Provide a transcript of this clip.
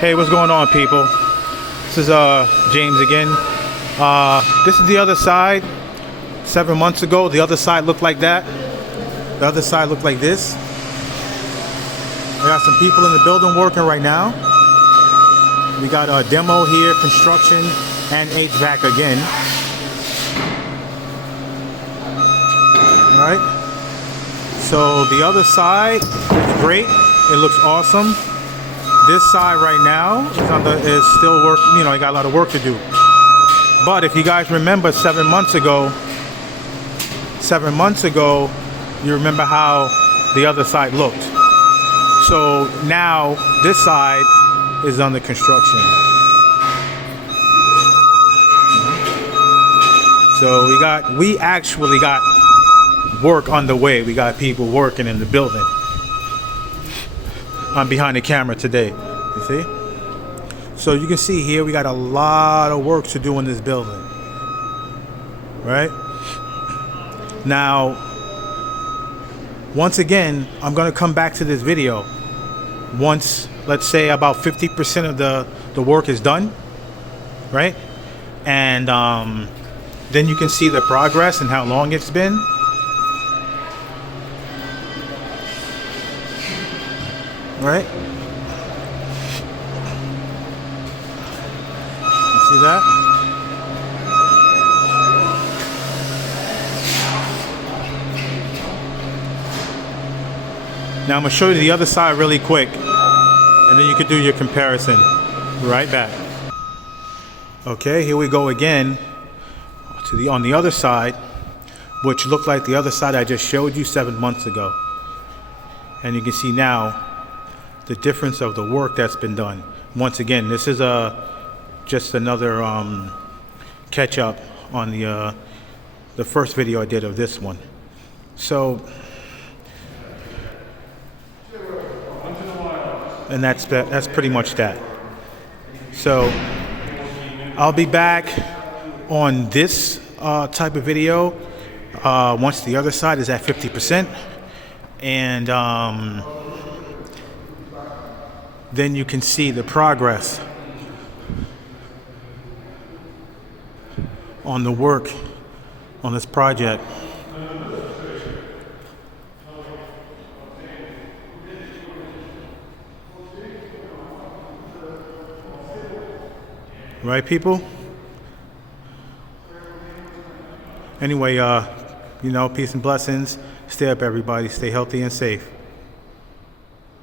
Hey, what's going on, people? This is James again. This is the other side. 7 months ago, the other side looked like that. The other side looked like this. We got some people in the building working right now. We got a demo here, construction, and HVAC again. All right. So the other side is great. It looks awesome. This side right now is still work. You know, you got a lot of work to do. But if you guys remember 7 months ago, you remember how the other side looked. So now this side is under construction. So we actually got work underway. We got people working in the building. I'm behind the camera today, you see? So you can see here we got a lot of work to do in this building, right? Now, once again, I'm gonna come back to this video once, let's say about 50% of the work is done, right? And then you can see the progress and how long it's been. Right? You see that? Now I'm going to show you the other side really quick, and then you can do your comparison. Right back. Okay, here we go again on the other side, which looked like the other side I just showed you 7 months ago. And you can see now the difference of the work that's been done. Once again, this is just another catch up on the first video I did of this one. So, and that's pretty much that. So I'll be back on this type of video once the other side is at 50%. And then you can see the progress on the work on this project. Right, people? Anyway, you know, peace and blessings. Stay up, everybody. Stay healthy and safe.